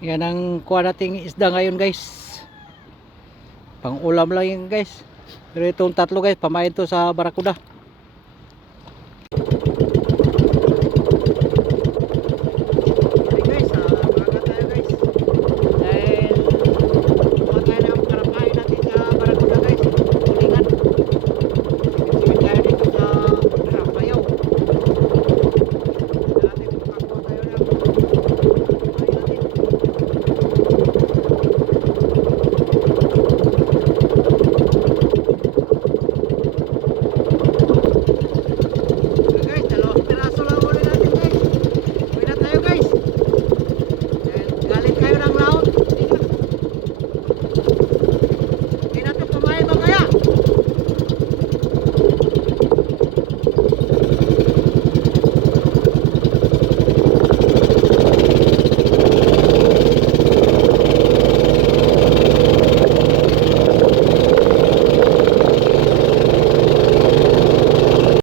Yan ang kuha nating isda ngayon guys. Pang ulam lang yun guys. Pero itong tatlo guys, pamain to sa barakuda.